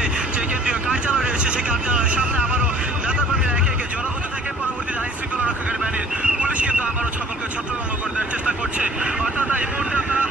সামনে যে কেন্দ্রীয় কার্যালয় রয়েছে সেই কার্যালয়ের সামনে আবারও নেতাকর্মীরা একে একে জড়ো হতে থাকে। পরবর্তীতে আইন শৃঙ্খলা রক্ষাকারী বাহিনীর পুলিশ কিন্তু আবারও সকলকে ছত্রভঙ্গ করে দেওয়ার চেষ্টা করছে। অর্থাৎ এই মুহূর্তে আপনারা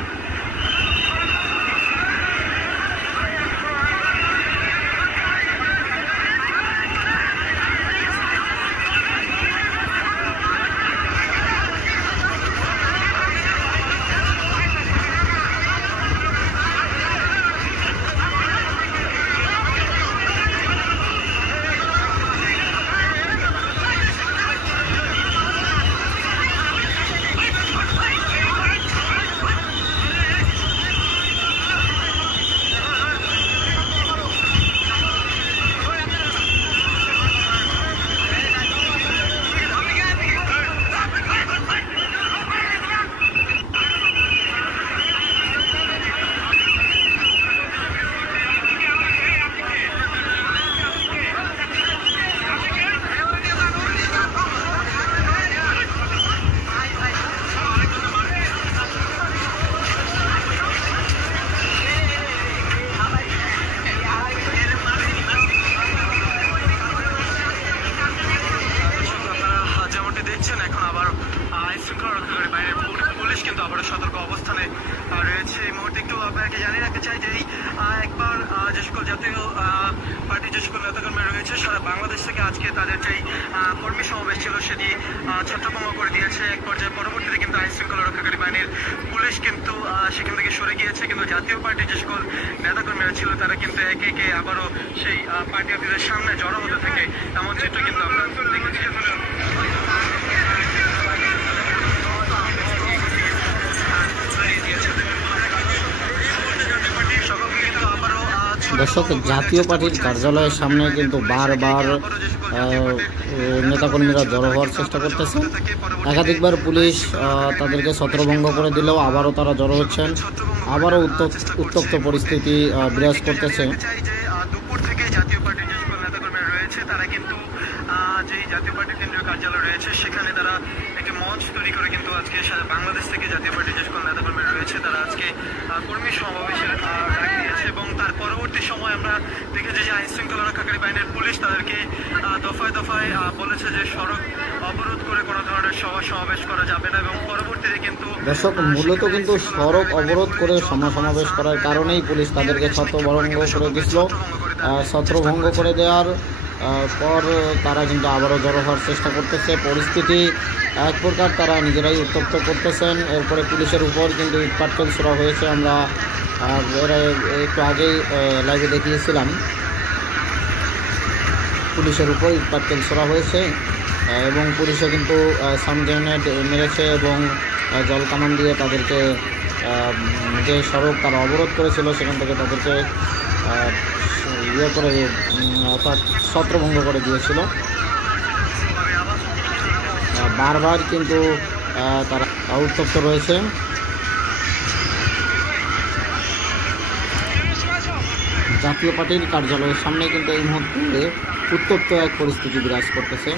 এখন আবার আইন শৃঙ্খলা রক্ষাকারী বাহিনীর পুলিশ কিন্তু আবারও সতর্ক অবস্থানে রয়েছে। এই মুহূর্তে একটু আপনাকে জানিয়ে রাখতে চাই যে একবার যে সকল জাতীয় পার্টির যে সকল নেতাকর্মী রয়েছে সারা বাংলাদেশ থেকে আজকে তাদের যেই কর্মী সমাবেশ ছিল সেটি ছত্রভঙ্গ করে দিয়েছে এক পর্যায়ে। পরবর্তীতে কিন্তু আইন শৃঙ্খলা রক্ষাকারী বাহিনীর পুলিশ কিন্তু সেখান থেকে সরে গিয়েছে, কিন্তু জাতীয় পার্টির যে সকল নেতাকর্মীরা ছিল তারা কিন্তু একে একে আবারও সেই পার্টি অফিসের সামনে জড়ো হতে থাকে। এমন চিত্র কিন্তু আমরা দেখেছি। দর্শক, জাতীয় পার্টির কার্যালয়ের সামনে কিন্তু বারবার নেতাকর্মীরা জড়ো হওয়ার চেষ্টা করতেছেন। একাধিকবার পুলিশ তাদেরকে ছত্রভঙ্গ করে দিলেও আবারও তারা জড়ো হচ্ছেন। আবারও উত্তপ্ত পরিস্থিতি বিরাজ করতেছে। দুপুর থেকে জাতীয় পার্টির যে সকল নেতাকর্মীরা রয়েছে তারা কিন্তু যেই জাতীয় পার্টির কেন্দ্রীয় কার্যালয় রয়েছে সেখানে তারা একটি মঞ্চ তৈরি করে কিন্তু আজকে বাংলাদেশ থেকে জাতীয় পার্টির যে সকল নেতাকর্মীরা রয়েছে তারা আজকে কর্মী সমাবেশের ডাক দিয়েছে। এবং তার পরবর্তী সময় আমরা দেখেছি যে আইন শৃঙ্খলা রক্ষাকারী বাহিনীর পুলিশ তাদেরকে দফায় দফায় বলেছে যে সড়ক অবরোধ করে কোনো ধরনের সভা সমাবেশ করা যাবে না। এবং পরবর্তীতে কিন্তু দর্শক, মূলত কিন্তু সড়ক অবরোধ করে সমাবেশ করার কারণেই পুলিশ তাদেরকে ছত্রভঙ্গ করে দিছিল। ছত্রভঙ্গ করে দেওয়ার পর তারা কিন্তু আবারও জড়ো হওয়ার চেষ্টা করতেছে। পরিস্থিতি এক প্রকার তারা নিজেরাই উত্তপ্ত করতেছেন। এরপরে পুলিশের উপর কিন্তু ইটপাটকেল ছোড়া হয়েছে। আমরা একটু আগেই লাইভে দেখিয়েছিলাম পুলিশের উপর ইটপাটকেল ছোড়া হয়েছে এবং পুলিশও কিন্তু সান গ্রেনেড মেরেছে এবং জল কামান দিয়ে তাদেরকে যে সড়ক তারা অবরোধ করেছিল সেখান থেকে তাদেরকে করে অর্থাৎ ছত্রভঙ্গ করে দিয়েছিল। বারবার কিন্তু তারা উত্তপ্ত রয়েছে। জাতীয় পার্টির কার্যালয়ের সামনে কিন্তু এই মুহূর্তে উত্তপ্ত এক পরিস্থিতি বিরাজ করতেছে।